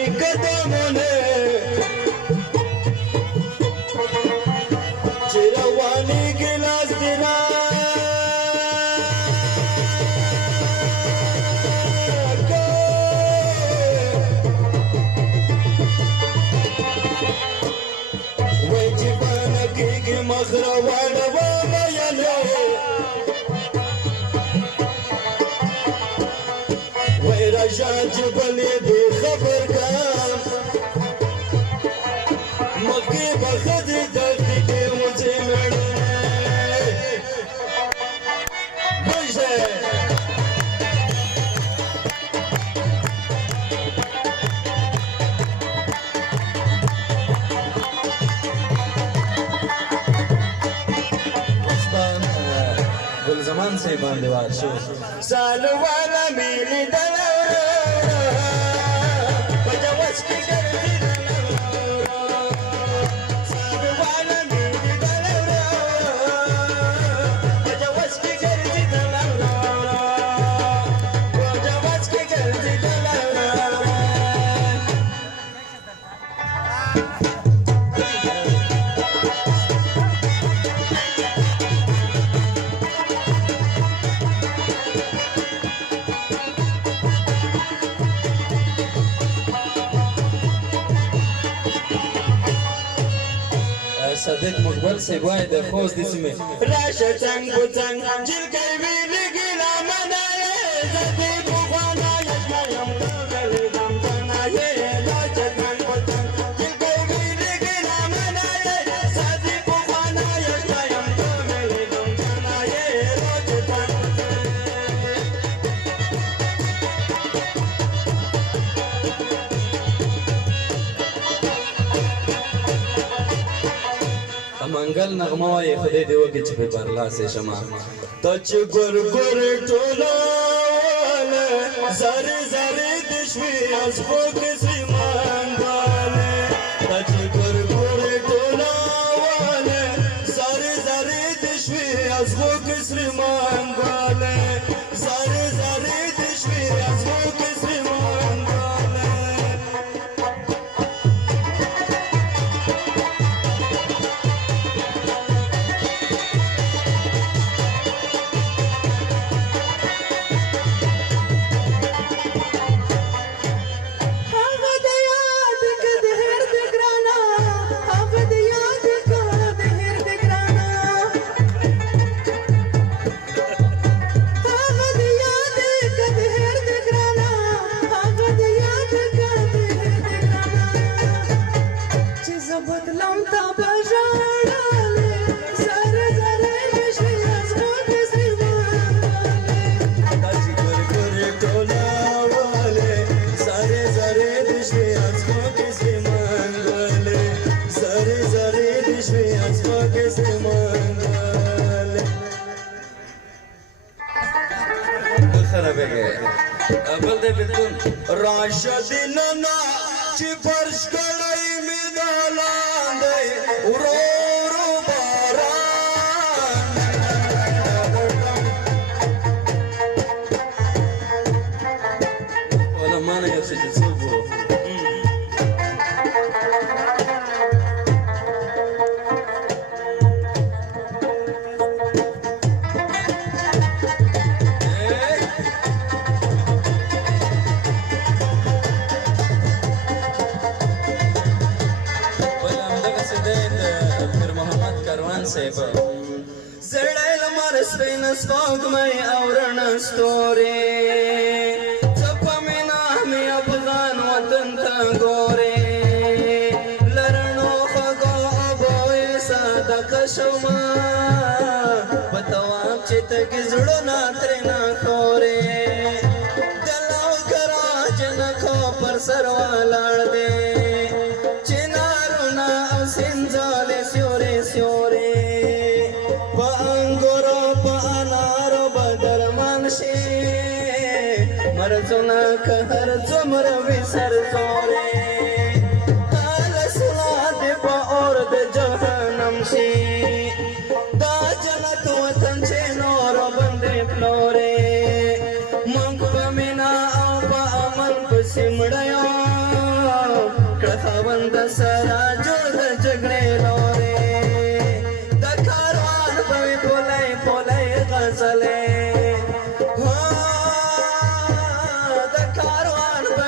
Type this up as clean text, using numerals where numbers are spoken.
قدمونه چې رواني ګلاس دی راکه وای چې بانه کېږي مخ روانه ومینه وای راشه چې بلې دې خبر کړم مکې به ښځې دښتې کې وځې مړې بشه ګلزمان صاحب باندې وار شو سال والا مې لیدله په جواز کې ګرځي سال والا مې لیدله په جواز کې ګرځي په جواز کې ګرځي صدیق مقبل صاحب وایي د خوست د سیمې راشه څنګ په څنګ جلکۍ ویلېږي لمنه یې زه دې پخوانه یشمه یم ټوکلې دمدنه یې راشه څنګ په څنګ جلکۍ ویلېږي لمنه یې زه دې پخوانه یشمه یم ټوکلې دمدنه یې راشه څنګ په منګل نغمه وایي خدای دې وکړي چې په برلاسې شمه ته چې ګور ګور ټولاله زارې زارې د شوې از خوږ سیمانګاله ته چې ګور ګور ټولاله زارې زارې د شوې از خوږ سیمانګاله زارې زارې د شوې از خوږ سیمانګاله بل دې بالکل راشدیننا چې فرش کړی مې د لاندې ورو ورو باران ولا ما نه یو څه چې څوک وو زړی لمر سپین سپوږمۍ او رڼا ستوري څه په مینه مې افغان وطن ته ګورې له رڼو خوږو اوبو یې صدقه شومه په تواب چې تږي زړونه ترېنه ښورې د لوکره جنکو پر سر ولاړ دی چنارونه او سنځلې سیورې سیورې مرزونه که هر څومره وي سرزورې هله سلا دې په اور د جهنم شي دا جنت وطن چې نور باندې پلورې موږ په مینا او په امن پسې مړیو خاوند سره جوړ د جګړې لورې د کاروان په پولۍ پولۍ غزلې د کاروان په